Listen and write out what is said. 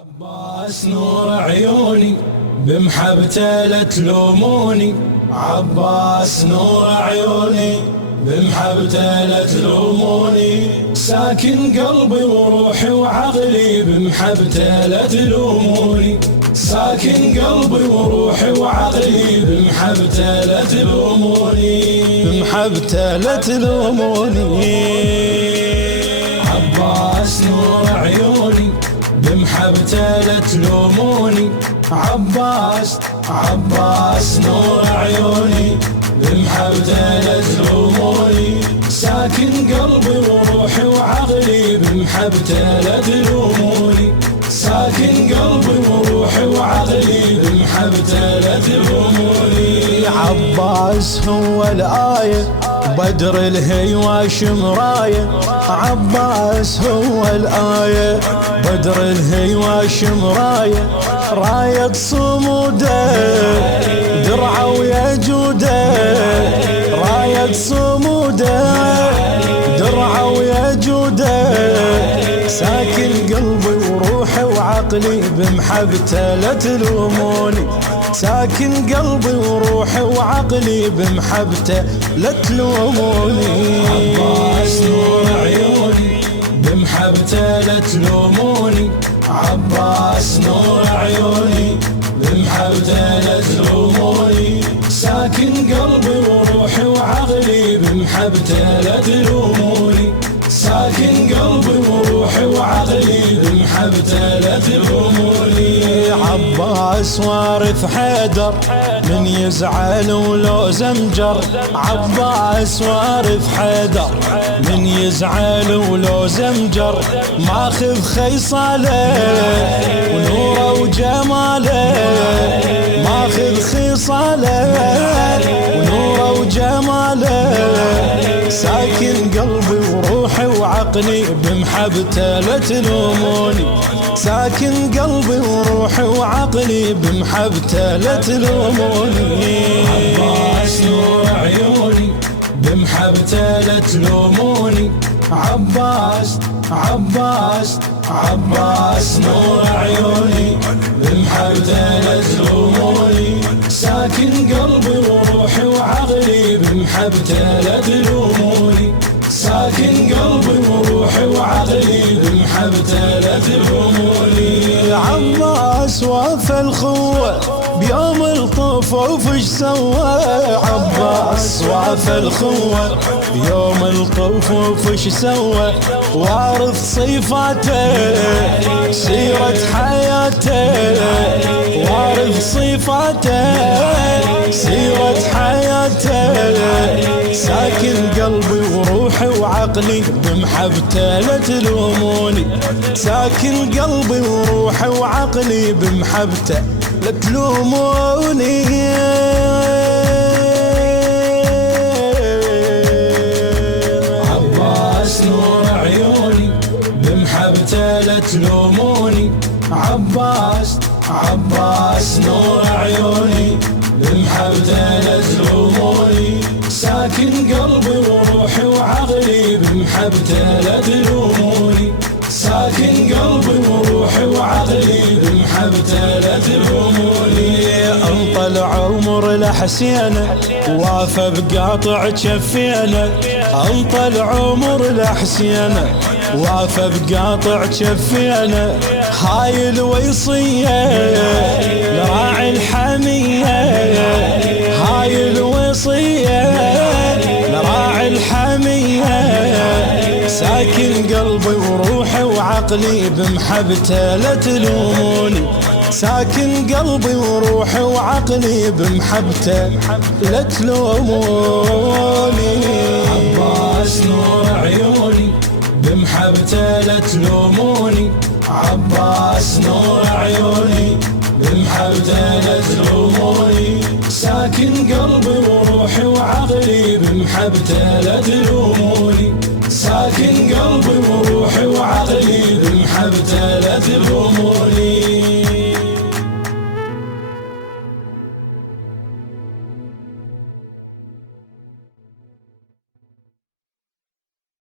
عباس نور عيوني بمحبته لا تلوموني. عباس نور عيوني بمحبته لا تلوموني. ساكن قلبي وروحي وعقلي بمحبته لا تلوموني. ساكن قلبي وروحي وعقلي بمحبته لا تلوموني. بمحبته لا تلوموني. عباس نور عيوني بمحبته لا تلوموني. عباس نور عيوني بمحبته لا تلوموني. ساكن قلبي وروحي وعقلي بمحبته لا تلوموني. ساكن قلبي وروحي وعقلي بمحبته لا تلوموني. عباس هو الآية بدر الهيوة شمراية. عباس هو الآية بدر الهيوة شمراية. راية صموده درعه ويا جوده. راية صموده درعه ويا جوده. ساكن قلبي وروحي وعقلي بمحبته لا تلوموني. ساكن قلبي وروحي وعقلي بمحبته لا تلوموني. عباس نور عيوني بمحبته لا تلوموني. عباس نور عيوني بمحبته لا تلوموني. ساكن قلبي وروحي وعقلي بمحبته لا تلوموني. ساكن قلبي وروحي وعقلي بمحبته لا تلوموني. عباس وارث حيدر من يزعل ولو زمجر. عباس وارث حيدر من يزعل ولو زمجر. ماخذ خيصاله ونوره وجماله. ماخذ خيصاله ونوره وجماله. ساكن قلبي وروحي وعقلي بمحبته لا تلوموني. ساكن قلبي وروحي وعقلي بمحبته لا تلوموني. عباس نور عيوني بمحبته لا تلوموني. عباس نور عيوني بمحبته لا تلوموني. ساكن قلبي وروحي وعقلي بمحبته لا تلوموني. ساكن قلبي وروحي وعقلي بمحبته لا تلوموني. عباس وافى الخوة بيوم الطفوف ايش سوى. عباس وافى الخوة بيوم الطفوف ايش سوى. وارث صفاته سيرة حياته. وارث صفاته سيرة حياته. ساكن قلبي وروحي وعقلي بمحبته لا تلوموني. ساكن قلبي وروحي وعقلي بمحبته لا تلوموني. عباس نور عيوني بمحبته لا تلوموني. عباس نور عيوني بمحبته لا تلوموني. ساكن قلبي وروحي وعقلي بمحبته لا تلوموني. ساكن قلبي وروحي وعقلي بمحبته لا تلوموني. انطل عمر لحسينه وافى بقاطع كفينه. انطل عمر لحسينه وافى بقاطع كفينه. هاي الوصيه لراعي الحميه. هاي الوصيه لراعي الحميه. ساكن قلبي وروحي وعقلي بمحبته لا تلوموني. ساكن قلبي وروحي وعقلي بمحبته لا تلوموني. عباس نور عيوني بمحبته لا تلوموني. عباس نور عيوني بمحبته لا تلوموني. ساكن قلبي وروحي وعقلي بمحبته لا تلوموني. ساكن قلبي وروحي وعقلي بمحبته لا تلوموني.